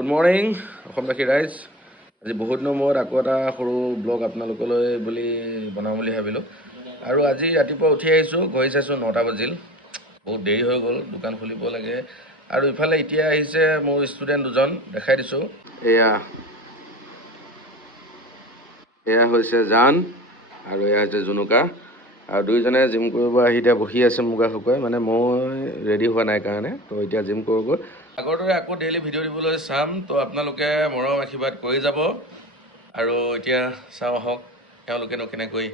Good morning অসমবাসী ৰাইজ আজি বহুত দিনৰ মূৰত আকৌ এটা সৰু ব্লগ আপোনালোকলৈ বুলি বনাওঁ বুলি ভাবিলোঁ। আৰু আজি ৰাতিপুৱা উঠি আহিছোঁ ঘড়ী চাইছোঁ নটা বাজিল। বহুত দেৰি হৈ গ'ল দোকান খুলিব লাগে। আৰু ইফালে এতিয়া আহিছে মোৰ ষ্টুডেণ্ট দুজন দেখাই দিছোঁ। এয়া। এয়া হৈছে জান আৰু এয়া হৈছে জুনুকা। আৰু দুয়োজনে জিম কৰিব আহি এতিয়া বহি আছে মুগা শুকুৱাই মানে মই ৰেডি হোৱা নাই কাৰণে তো এতিয়া জিম কৰোঁগৈ। আগৰ দৰে আকৌ ডেইলি ভিডিঅ' দিবলৈ চাম তো আপোনালোকে মৰম আশীৰ্বাদ কৰি যাব। আৰু এতিয়া চাওঁ আহক তেওঁলোকেনো কেনেকৈ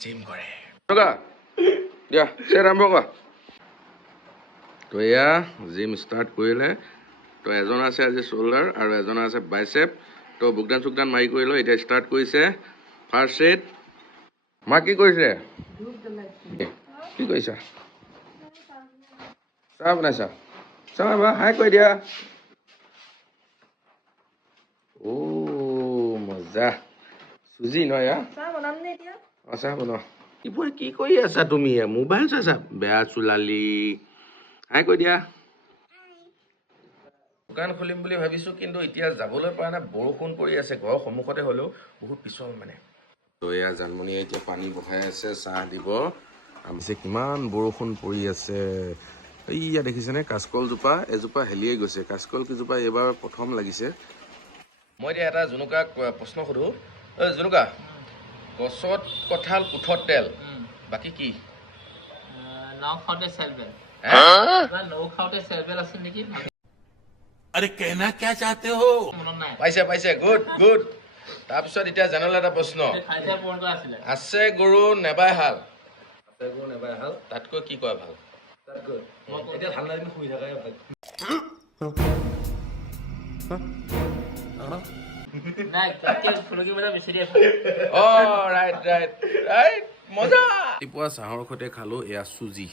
জিম কৰে। দিয়া চেট আৰম্ভ কৰা। তো এয়া জিম ষ্টাৰ্ট কৰিলে। তো এজন আছে আজি শ্বল্ডাৰ আৰু এজন আছে বাইচেপ তো বুকদান চুকদান মাৰি কৰি লৈ এতিয়া ষ্টাৰ্ট কৰিছে। ফাৰ্ষ্ট ছেট মা কি কৰিছে কি কৰিছা? চাহ বনাইছা? চাহ এবাৰ হাই কৈ দিয়া। অ' মজা। চুজি ন এয়া চাহ বনাম নে এতিয়া? অঁ চাহ বনোৱা। ইবোৰ কি কৰি আছা তুমি? মোবাইল চাইছা বেয়া চোলালি। হাই কৈ দিয়া। দোকান খুলিম বুলি ভাবিছোঁ কিন্তু এতিয়া যাবলৈ পৰা নাই। বৰষুণ পৰি আছে ঘৰৰ সন্মুখতে হ'লেও বহুত পিছল মানে। তো এয়া জানমনি এতিয়া পানী বহাই আছে চাহ দিব। আমি কিমান বৰষুণ পৰি আছে। এইয়া দেখিছেনে কাচকলজোপা এজোপা হেলিয়ে গৈছে। কাচকল কেইজোপা এইবাৰ প্ৰথম লাগিছে। মই এতিয়া এটা জুনুকাক প্ৰশ্ন সোধোঁ। ঐ জুনুকা গছত কঁঠাল উঠত তেল বাকী কি? নাও খাওঁতে চেলবেল নাও খাওঁতে চেলবেল আছিল নেকি? আৰে কেনা কিয়া চাহতে হো? পাইছে পাইছে। Good good. তাৰপিছত এতিয়া জেনেৰেল এটা প্ৰশ্ন। আছে গৰু নেবাই হাল? তাতকৈ কি কয় ভাল? ৰাতিপুৱা চাহৰ সৈতে খালোঁ এয়া চুজি।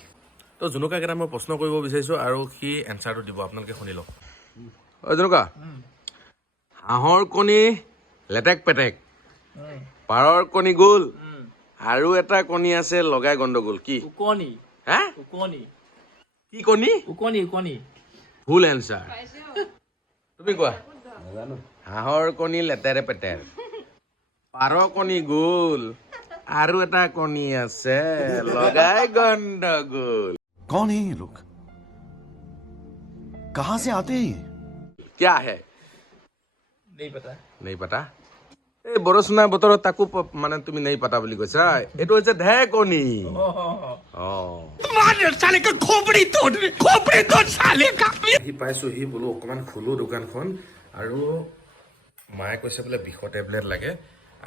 তো জুনুকাক এটা মই প্ৰশ্ন কৰিব বিচাৰিছোঁ আৰু সি এনচাৰটো দিব আপোনালোকে শুনি লওক। অ' জুনুকা। হাঁহৰ কণী লেটেক পেটেক পাৰৰ কণী গোল আৰু এটা কণী আছে লগাই গণ্ডগোল কি উকনি হা উকনি কি কণী উকনি উকনি ভুল এনচাৰ তুমি কোৱা হাঁহৰ কণী লেতেৰে পেতেৰ পাৰ কণী গোল আৰু এটা কণী আছে লগাই গণ্ডগোল कौन है ये लोग कहाँ से आते हैं ये কিয়া হে দেই পাতা নেই পাতা। এই বৰচুনা বতৰত তাকো মানে তুমি নেই পাতা বুলি কৈছা। এইটো হৈছে ঢেকণী অ। আহি পাইছোহি বোলো অকণমান খোলো দোকানখন আৰু মায়ে কৈছে বোলে বিষৰ টেবলেট লাগে।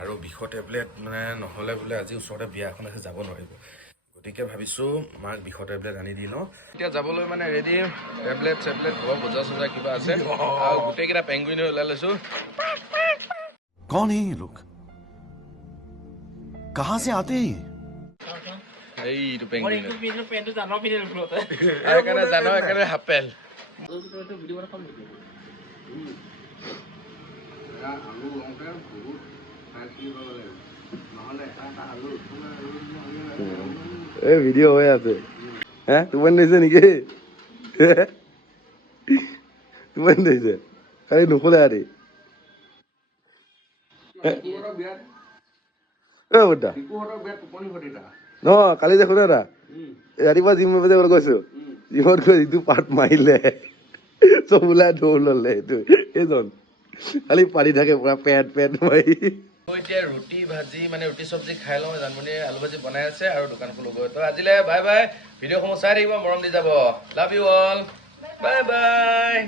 আৰু বিষৰ টেবলেট মানে নহ'লে বোলে আজি ওচৰতে বিয়া এখন আছে যাব নোৱাৰিব। গতিকে ভাবিছোঁ মাক বিষ টেবলেট আনি দি লওঁ। এতিয়া যাবলৈ মানে ৰেডি টেবলেট চেবলেট ঘৰ বোজা চোজা কিবা আছে। আৰু গোটেইকেইটা পেংগুইনে ওলাই লৈছোঁ। কণ এই লোক? কাহা চে আতে এইটো জানো হাপেল নহ'লে এটা এটা আলু এই ভিডিঅ' হৈ আছে। হে টোপনি ধৰিছে নেকি? টোপনি ধৰিছে খালি এই বুদ্ধা নহয় কালি শুনে না ৰাতিপুৱা জিম যে গৈছো। জিমত গৈ যিটো পাৰ্ট মাৰিলে। চব ওলাই দৌৰ ললে। এইটো এইজন। খালি পানী থাকে পুৰা পেট পেট মাৰি। এতিয়া ৰুটি ভাজি মানে ৰুটি চব্জি খাই লওঁ জানমণিয়ে আলু ভাজি বনাই আছে আৰু দোকান খোলোগৈ তো আজিলৈ বাই বাই ভিডিঅ'সমূহ চাই থাকিব মৰম দি যাব। Love you all bye bye.